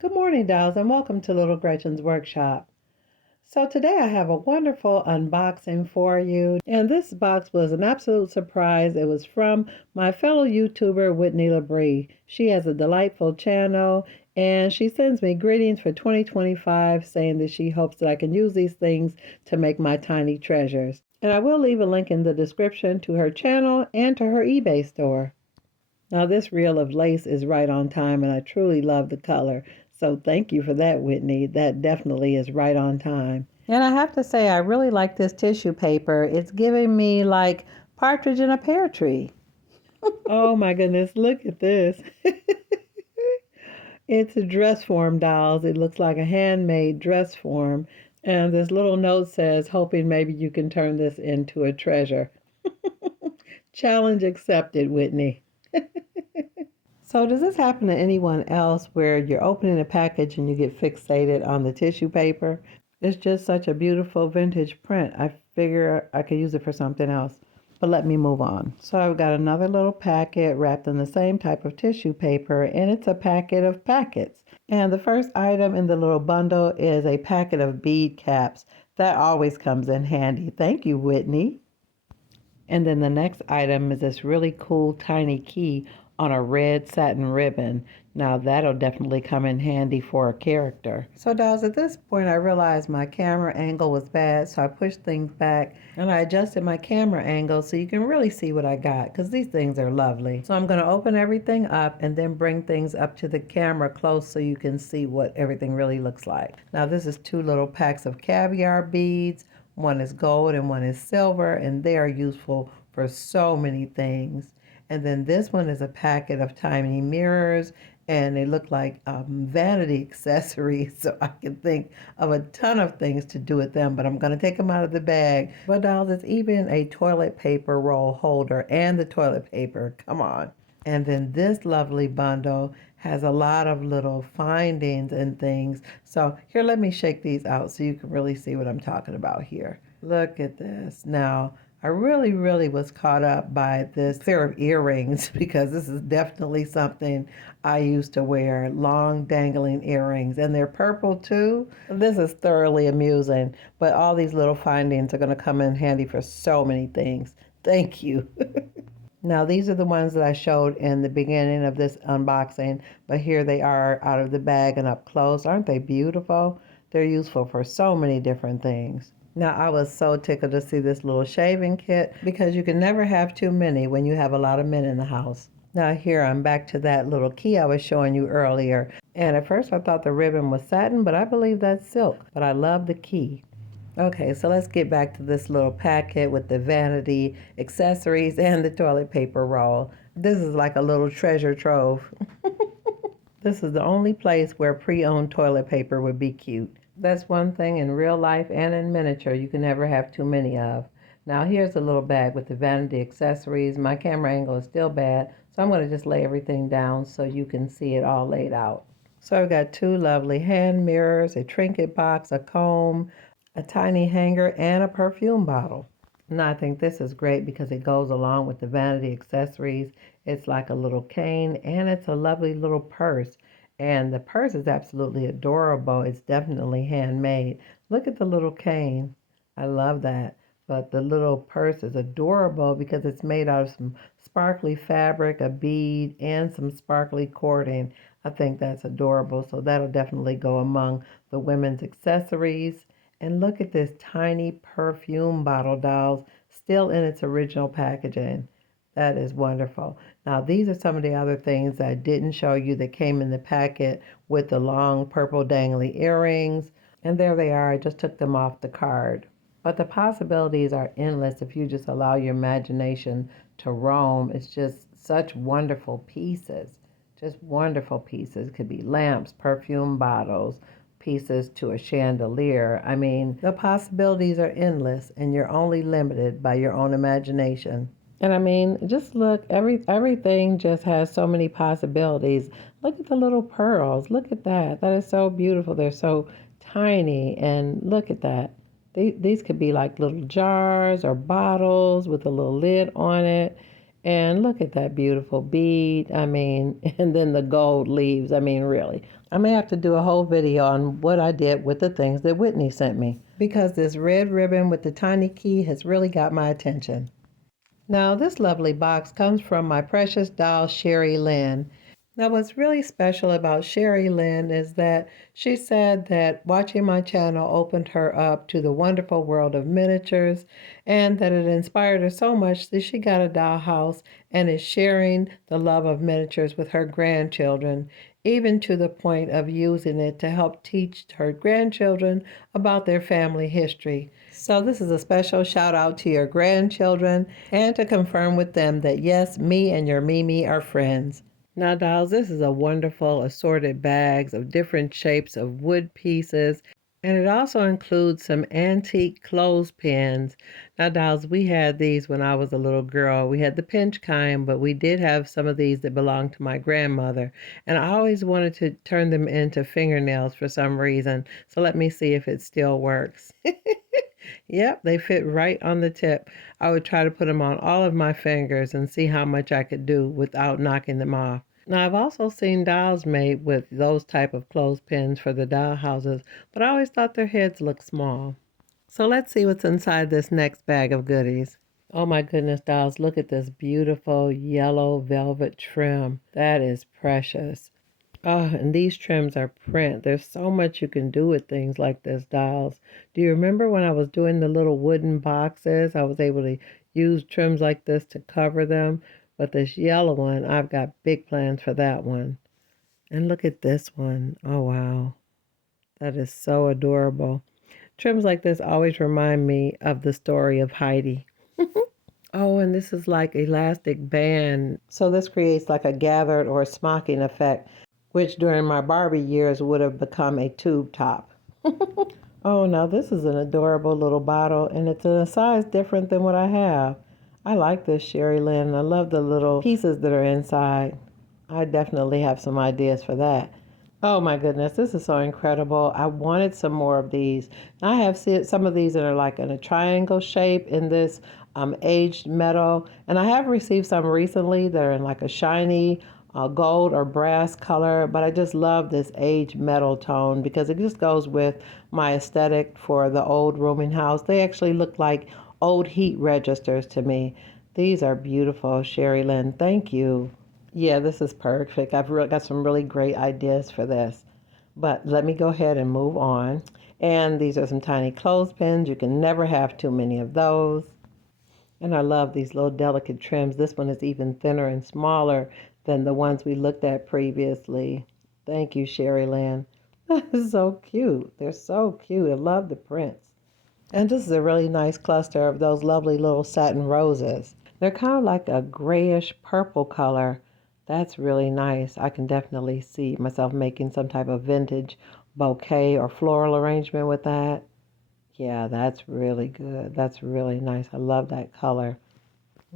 Good morning, dolls, and welcome to Little Gretchen's Workshop. So today I have a wonderful unboxing for you, and this box was an absolute surprise. It was from my fellow YouTuber, Whitney Labrie. She has a delightful channel, and she sends me greetings for 2025, saying that she hopes that I can use these things to make my tiny treasures. And I will leave a link in the description to her channel and to her eBay store. Now, this reel of lace is right on time, and I truly love the color. So thank you for that, Whitney. That definitely is right on time. And I have to say, I really like this tissue paper. It's giving me like partridge in a pear tree. Oh my goodness, look at this. It's a dress form, dolls. It looks like a handmade dress form. And this little note says, hoping maybe you can turn this into a treasure. Challenge accepted, Whitney. So does this happen to anyone else where you're opening a package and you get fixated on the tissue paper? It's just such a beautiful vintage print. I figure I could use it for something else. But let me move on. So I've got another little packet wrapped in the same type of tissue paper, and it's a packet of packets. And the first item in the little bundle is a packet of bead caps. That always comes in handy. Thank you, Whitney. And then the next item is this really cool tiny key on a red satin ribbon. Now that'll definitely come in handy for a character. So dolls, at this point I realized my camera angle was bad, so I pushed things back and I adjusted my camera angle so you can really see what I got, because these things are lovely. So I'm going to open everything up and then bring things up to the camera close so you can see what everything really looks like. Now this is 2 little packs of caviar beads. One is gold and one is silver, and they are useful for so many things. And then this one is a packet of tiny mirrors, and they look like vanity accessories, so I can think of a ton of things to do with them, but I'm going to take them out of the bag. But dolls, it's even a toilet paper roll holder and the toilet paper. Come on. And then this lovely bundle has a lot of little findings and things. So here, let me shake these out so you can really see what I'm talking about here. Look at this. Now, I really was caught up by this pair of earrings because this is definitely something I used to wear, long dangling earrings, and they're purple too. This is thoroughly amusing, but all these little findings are going to come in handy for so many things. Thank you. Now, these are the ones that I showed in the beginning of this unboxing, but here they are out of the bag and up close. Aren't they beautiful? They're useful for so many different things. Now, I was so tickled to see this little shaving kit because you can never have too many when you have a lot of men in the house. Now, here I'm back to that little key I was showing you earlier. And at first I thought the ribbon was satin, but I believe that's silk. But I love the key. Okay, so let's get back to this little packet with the vanity accessories and the toilet paper roll. This is like a little treasure trove. This is the only place where pre-owned toilet paper would be cute. That's one thing in real life and in miniature you can never have too many of. Now here's a little bag with the vanity accessories. My camera angle is still bad, so I'm going to just lay everything down so you can see it all laid out. So I've got 2 lovely hand mirrors, a trinket box, a comb, a tiny hanger, and a perfume bottle. Now I think this is great because it goes along with the vanity accessories. It's like a little cane, and it's a lovely little purse. And the purse is absolutely adorable. It's definitely handmade. Look at the little cane. I love that. But the little purse is adorable because it's made out of some sparkly fabric, a bead, and some sparkly cording. I think that's adorable. So that'll definitely go among the women's accessories. And look at this tiny perfume bottle, dolls, still in its original packaging. That is wonderful. Now, these are some of the other things I didn't show you that came in the packet with the long purple dangly earrings. And there they are. I just took them off the card. But the possibilities are endless if you just allow your imagination to roam. It's just such wonderful pieces. Just wonderful pieces. It could be lamps, perfume bottles, pieces to a chandelier. I mean, the possibilities are endless, and you're only limited by your own imagination. And I mean, just look, everything just has so many possibilities. Look at the little pearls. Look at that. That is so beautiful. They're so tiny, and look at that. These could be like little jars or bottles with a little lid on it. And look at that beautiful bead. I mean, and then the gold leaves. I mean, really. I may have to do a whole video on what I did with the things that Whitney sent me, because this red ribbon with the tiny key has really got my attention. Now, this lovely box comes from my precious doll, Sherry Lynn. Now, what's really special about Sherry Lynn is that she said that watching my channel opened her up to the wonderful world of miniatures, and that it inspired her so much that she got a dollhouse and is sharing the love of miniatures with her grandchildren, even to the point of using it to help teach her grandchildren about their family history. So this is a special shout out to your grandchildren, and to confirm with them that yes, me and your Mimi are friends. Now, dolls, this is a wonderful assorted bags of different shapes of wood pieces, and it also includes some antique clothespins. Now, dolls, we had these when I was a little girl. We had the pinch kind, but we did have some of these that belonged to my grandmother, and I always wanted to turn them into fingernails for some reason. So let me see if it still works. Yep, they fit right on the tip. I would try to put them on all of my fingers and see how much I could do without knocking them off. Now, I've also seen dolls made with those type of clothespins for the doll houses, but I always thought their heads looked small. So let's see what's inside this next bag of goodies. Oh my goodness, dolls, look at this beautiful yellow velvet trim. That is precious. Oh, and these trims are print. There's so much you can do with things like this, dolls. Do you remember when I was doing the little wooden boxes? I was able to use trims like this to cover them. But this yellow one, I've got big plans for that one. And look at this one. Oh, wow. That is so adorable. Trims like this always remind me of the story of Heidi. Oh, and this is like elastic band. So this creates like a gathered or smocking effect, which during my Barbie years would have become a tube top. Oh, now this is an adorable little bottle, and it's in a size different than what I have. I like this, Sherry Lynn. I love the little pieces that are inside. I definitely have some ideas for that. Oh my goodness, this is so incredible. I wanted some more of these. I have seen some of these that are like in a triangle shape in this aged metal. And I have received some recently that are in like a shiny gold or brass color. But I just love this aged metal tone because it just goes with my aesthetic for the old rooming house. They actually look like old heat registers to me. These are beautiful, Sherry Lynn. Thank you. Yeah, this is perfect. I've got some really great ideas for this. But let me go ahead and move on. And these are some tiny clothespins. You can never have too many of those. And I love these little delicate trims. This one is even thinner and smaller than the ones we looked at previously. Thank you, Sherry Lynn. That is so cute. They're so cute. I love the prints. And this is a really nice cluster of those lovely little satin roses. They're kind of like a grayish purple color. That's really nice. I can definitely see myself making some type of vintage bouquet or floral arrangement with that. Yeah, that's really good. That's really nice. I love that color.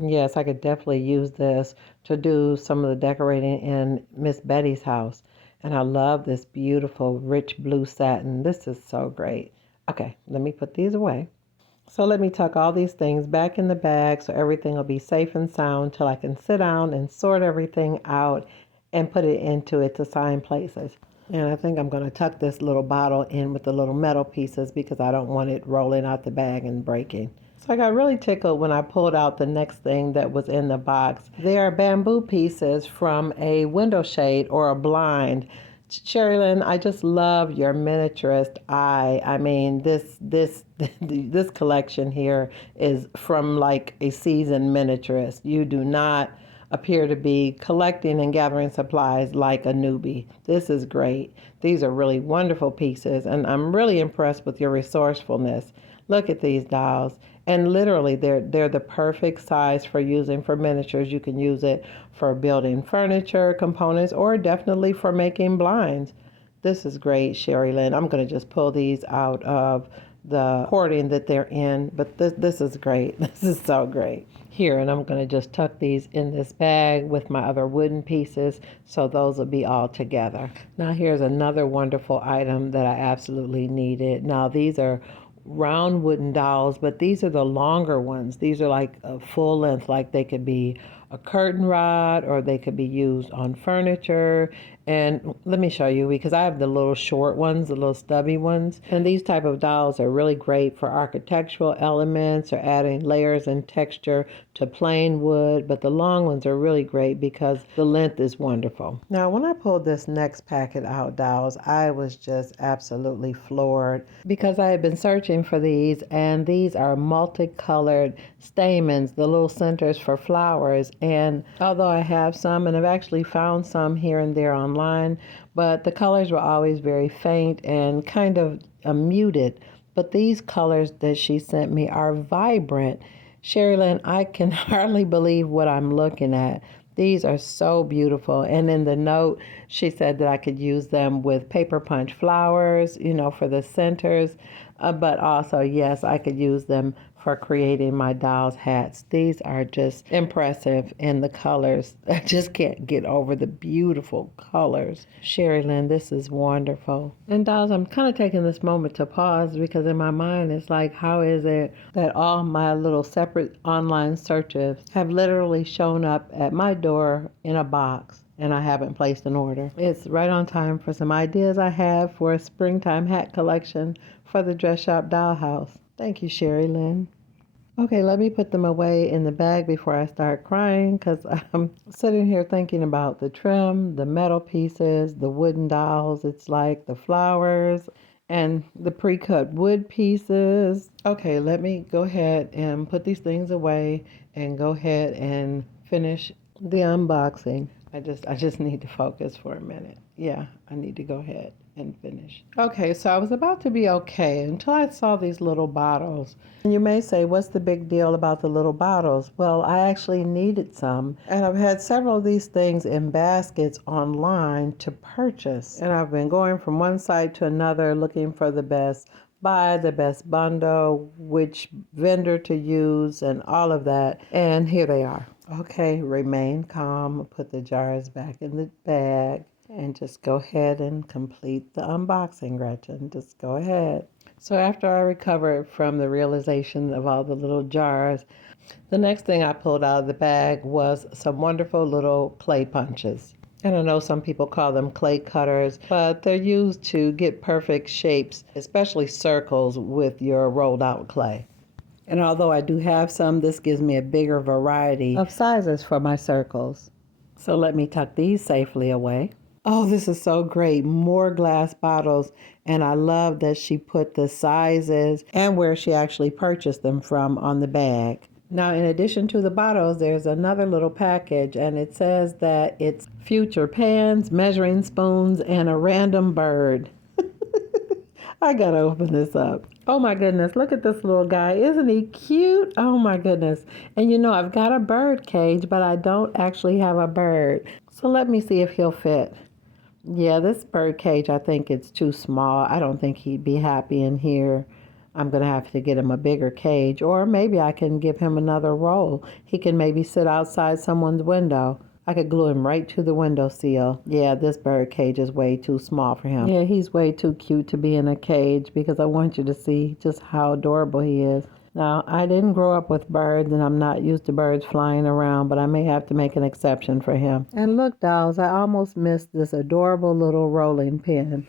Yes, I could definitely use this to do some of the decorating in Miss Betty's house. And I love this beautiful rich blue satin. This is so great. Okay, let me put these away. So let me tuck all these things back in the bag so everything will be safe and sound till I can sit down and sort everything out and put it into its assigned places. And I think I'm going to tuck this little bottle in with the little metal pieces because I don't want it rolling out the bag and breaking. So I got really tickled when I pulled out the next thing that was in the box. They are bamboo pieces from a window shade or a blind. Sherilyn, I just love your miniaturist eye. I mean, this collection here is from like a seasoned miniaturist. You do not appear to be collecting and gathering supplies like a newbie. This is great. These are really wonderful pieces, and I'm really impressed with your resourcefulness. Look at these dolls. And literally, they're the perfect size for using for miniatures. You can use it for building furniture, components, or definitely for making blinds. This is great, Sherry Lynn. I'm going to just pull these out of the hoarding that they're in. But this is great. This is so great. Here, and I'm going to just tuck these in this bag with my other wooden pieces, so those will be all together. Now, here's another wonderful item that I absolutely needed. Now, these are round wooden dolls, but these are the longer ones. These are like a full length, like they could be a curtain rod, or they could be used on furniture. And let me show you, because I have the little short ones, the little stubby ones. And these type of dolls are really great for architectural elements or adding layers and texture to plain wood. But the long ones are really great because the length is wonderful. Now, when I pulled this next packet out, dolls, I was just absolutely floored because I had been searching for these, and these are multicolored stamens, the little centers for flowers. And although I have some, and I've actually found some here and there online, but the colors were always very faint and kind of muted. But these colors that she sent me are vibrant. Sherry Lynn, I can hardly believe what I'm looking at. These are so beautiful. And in the note, she said that I could use them with paper punch flowers, for the centers. But also, yes, I could use them for creating my doll's hats. These are just impressive in the colors. I just can't get over the beautiful colors. Sherry Lynn, this is wonderful. And dolls, I'm kind of taking this moment to pause because in my mind it's like, how is it that all my little separate online searches have literally shown up at my door in a box and I haven't placed an order? It's right on time for some ideas I have for a springtime hat collection for the Dress Shop Dollhouse. Thank you, Sherry Lynn. Okay, let me put them away in the bag before I start crying because I'm sitting here thinking about the trim, the metal pieces, the wooden dolls, it's like the flowers, and the pre-cut wood pieces. Okay, let me go ahead and put these things away and go ahead and finish the unboxing. I just need to focus for a minute. Yeah, I need to go ahead and finish. Okay, so I was about to be okay until I saw these little bottles. And you may say, what's the big deal about the little bottles? Well, I actually needed some. And I've had several of these things in baskets online to purchase. And I've been going from one site to another looking for the best buy, the best bundle, which vendor to use, and all of that. And here they are. Okay, remain calm. Put the jars back in the bag and just go ahead and complete the unboxing, Gretchen. Just go ahead. So after I recovered from the realization of all the little jars, the next thing I pulled out of the bag was some wonderful little clay punches. And I know some people call them clay cutters, but they're used to get perfect shapes, especially circles with your rolled out clay. And although I do have some, this gives me a bigger variety of sizes for my circles. So let me tuck these safely away. Oh, this is so great. More glass bottles. And I love that she put the sizes and where she actually purchased them from on the bag. Now, in addition to the bottles, there's another little package, and it says that it's future pans, measuring spoons, and a random bird. I gotta open this up. Oh my goodness, look at this little guy. Isn't he cute? Oh my goodness. And I've got a bird cage, but I don't actually have a bird. So let me see if he'll fit. Yeah, this bird cage, I think it's too small. I don't think he'd be happy in here. I'm going to have to get him a bigger cage, or maybe I can give him another role. He can maybe sit outside someone's window. I could glue him right to the windowsill. Yeah, this bird cage is way too small for him. Yeah, he's way too cute to be in a cage because I want you to see just how adorable he is. Now, I didn't grow up with birds and I'm not used to birds flying around, but I may have to make an exception for him. And look, dolls, I almost missed this adorable little rolling pin.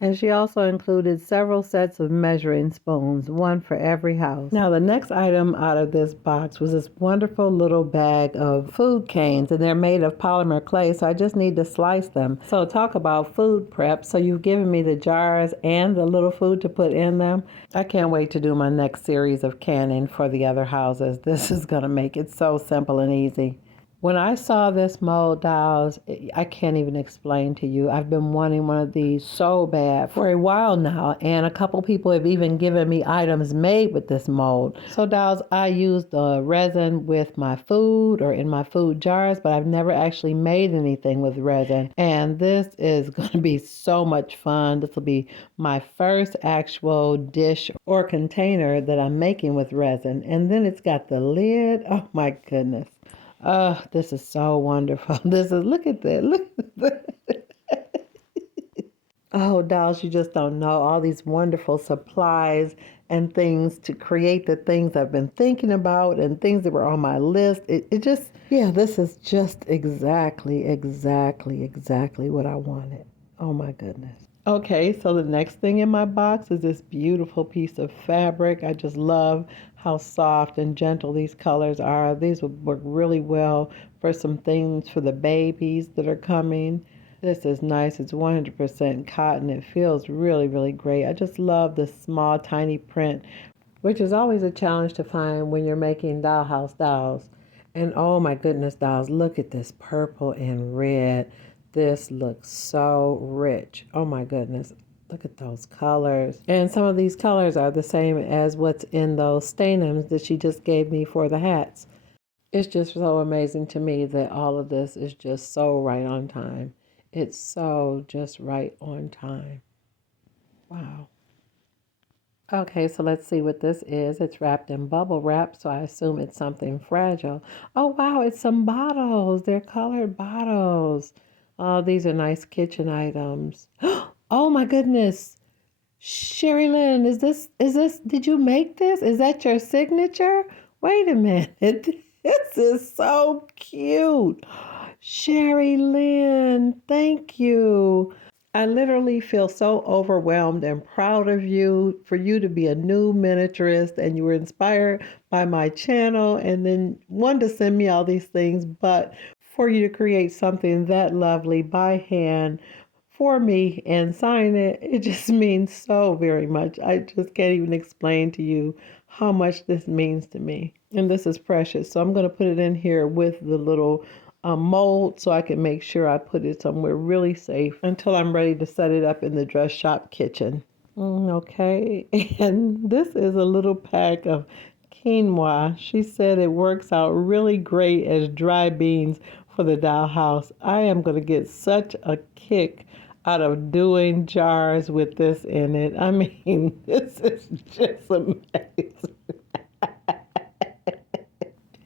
And she also included several sets of measuring spoons, one for every house. Now, the next item out of this box was this wonderful little bag of food canes, and they're made of polymer clay, so I just need to slice them. So talk about food prep. So you've given me the jars and the little food to put in them. I can't wait to do my next series of canning for the other houses. This is going to make it so simple and easy. When I saw this mold, dolls, I can't even explain to you. I've been wanting one of these so bad for a while now, and a couple people have even given me items made with this mold. So, dolls, I use the resin with my food or in my food jars, but I've never actually made anything with resin. And this is going to be so much fun. This will be my first actual dish or container that I'm making with resin. And then it's got the lid. Oh, my goodness. Oh, this is so wonderful. Look at that. Look at that. Oh, dolls, you just don't know all these wonderful supplies and things to create the things I've been thinking about and things that were on my list. It just, yeah, this is just exactly what I wanted. Oh my goodness. Okay, so the next thing in my box is this beautiful piece of fabric. I just love how soft and gentle these colors are. These will work really well for some things for the babies that are coming. This is nice. It's 100% cotton. It feels really great. I just love the small, tiny print, which is always a challenge to find when you're making dollhouse dolls. And oh my goodness, dolls, look at this purple and red. This looks so rich. Oh my goodness. Look at those colors. And some of these colors are the same as what's in those stanums that she just gave me for the hats. It's just so amazing to me that all of this is just so right on time. It's so just right on time. Wow. Okay, so let's see what this is. It's wrapped in bubble wrap, so I assume it's something fragile. Oh, wow, it's some bottles. They're colored bottles. Oh, these are nice kitchen items. Oh my goodness. Sherry Lynn, did you make this? Is that your signature? Wait a minute. This is so cute. Sherry Lynn, thank you. I literally feel so overwhelmed and proud of you for you to be a new miniaturist and you were inspired by my channel and then wanted to send me all these things, but for you to create something that lovely by hand for me and sign it, it just means so very much. I just can't even explain to you how much this means to me. And this is precious. So I'm going to put it in here with the little mold so I can make sure I put it somewhere really safe until I'm ready to set it up in the dress shop kitchen. Okay, and this is a little pack of quinoa. She said it works out really great as dry beans for the dollhouse. I am going to get such a kick out of doing jars with this in it. I mean, this is just amazing.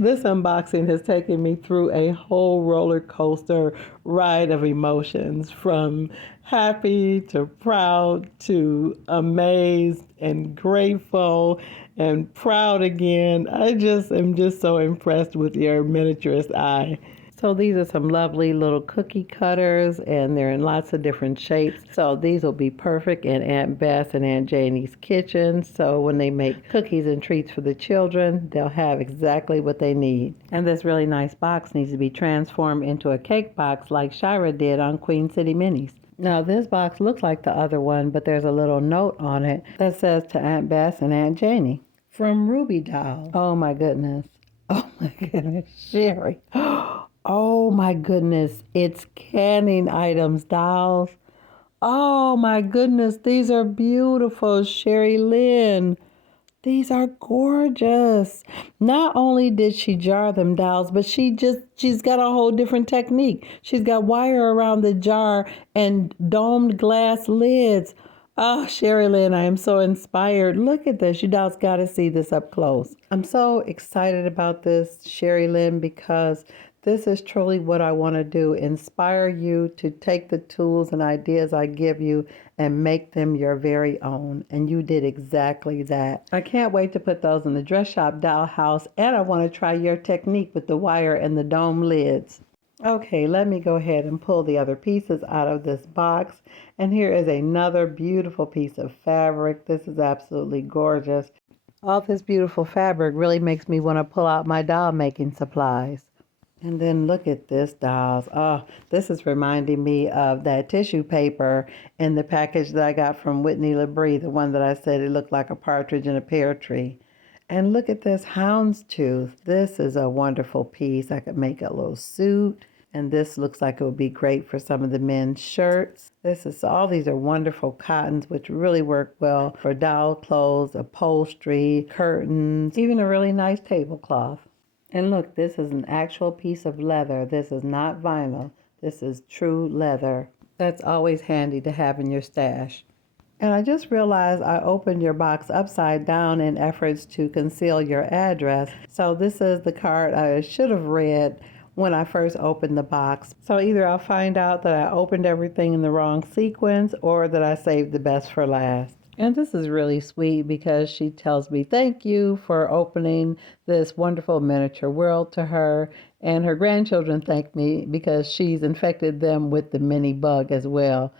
This unboxing has taken me through a whole roller coaster ride of emotions, from happy to proud to amazed and grateful and proud again. I just am just so impressed with your miniaturist eye. So these are some lovely little cookie cutters, and they're in lots of different shapes. So these will be perfect in Aunt Bess and Aunt Janie's kitchen. So when they make cookies and treats for the children, they'll have exactly what they need. And this really nice box needs to be transformed into a cake box like Shira did on Queen City Minis. Now this box looks like the other one, but there's a little note on it that says to Aunt Bess and Aunt Janie. From Ruby Doll. Oh my goodness. Oh my goodness, Sherry. Oh my goodness, it's canning items, dolls. Oh my goodness, these are beautiful, Sherry Lynn. These are gorgeous. Not only did she jar them, dolls, but she's got a whole different technique. She's got wire around the jar and domed glass lids. Oh, Sherry Lynn, I am so inspired. Look at this. You dolls got to see this up close. I'm so excited about this, Sherry Lynn, because this is truly what I want to do. Inspire you to take the tools and ideas I give you and make them your very own. And you did exactly that. I can't wait to put those in the dress shop dollhouse, and I want to try your technique with the wire and the dome lids. Okay, let me go ahead and pull the other pieces out of this box. And here is another beautiful piece of fabric. This is absolutely gorgeous. All this beautiful fabric really makes me want to pull out my doll making supplies. And then look at this, dolls. Oh, this is reminding me of that tissue paper in the package that I got from Whitney Labrie, the one that I said it looked like a partridge in a pear tree. And look at this houndstooth. This is a wonderful piece. I could make a little suit. And this looks like it would be great for some of the men's shirts. All these are wonderful cottons, which really work well for doll clothes, upholstery, curtains, even a really nice tablecloth. And look, this is an actual piece of leather. This is not vinyl. This is true leather. That's always handy to have in your stash. And I just realized I opened your box upside down in efforts to conceal your address. So this is the card I should have read when I first opened the box. So either I'll find out that I opened everything in the wrong sequence or that I saved the best for last. And this is really sweet because she tells me thank you for opening this wonderful miniature world to her. And her grandchildren thank me because she's infected them with the mini bug as well.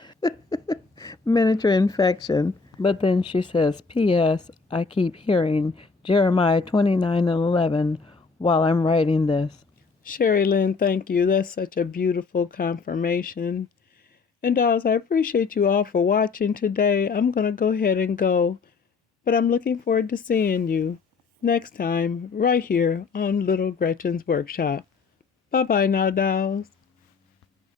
Miniature infection. But then she says, P.S. I keep hearing Jeremiah 29:11 while I'm writing this. Sherry Lynn, thank you. That's such a beautiful confirmation. And dolls, I appreciate you all for watching today. I'm going to go ahead and go, but I'm looking forward to seeing you next time right here on Little Gretchen's Workshop. Bye-bye now, dolls.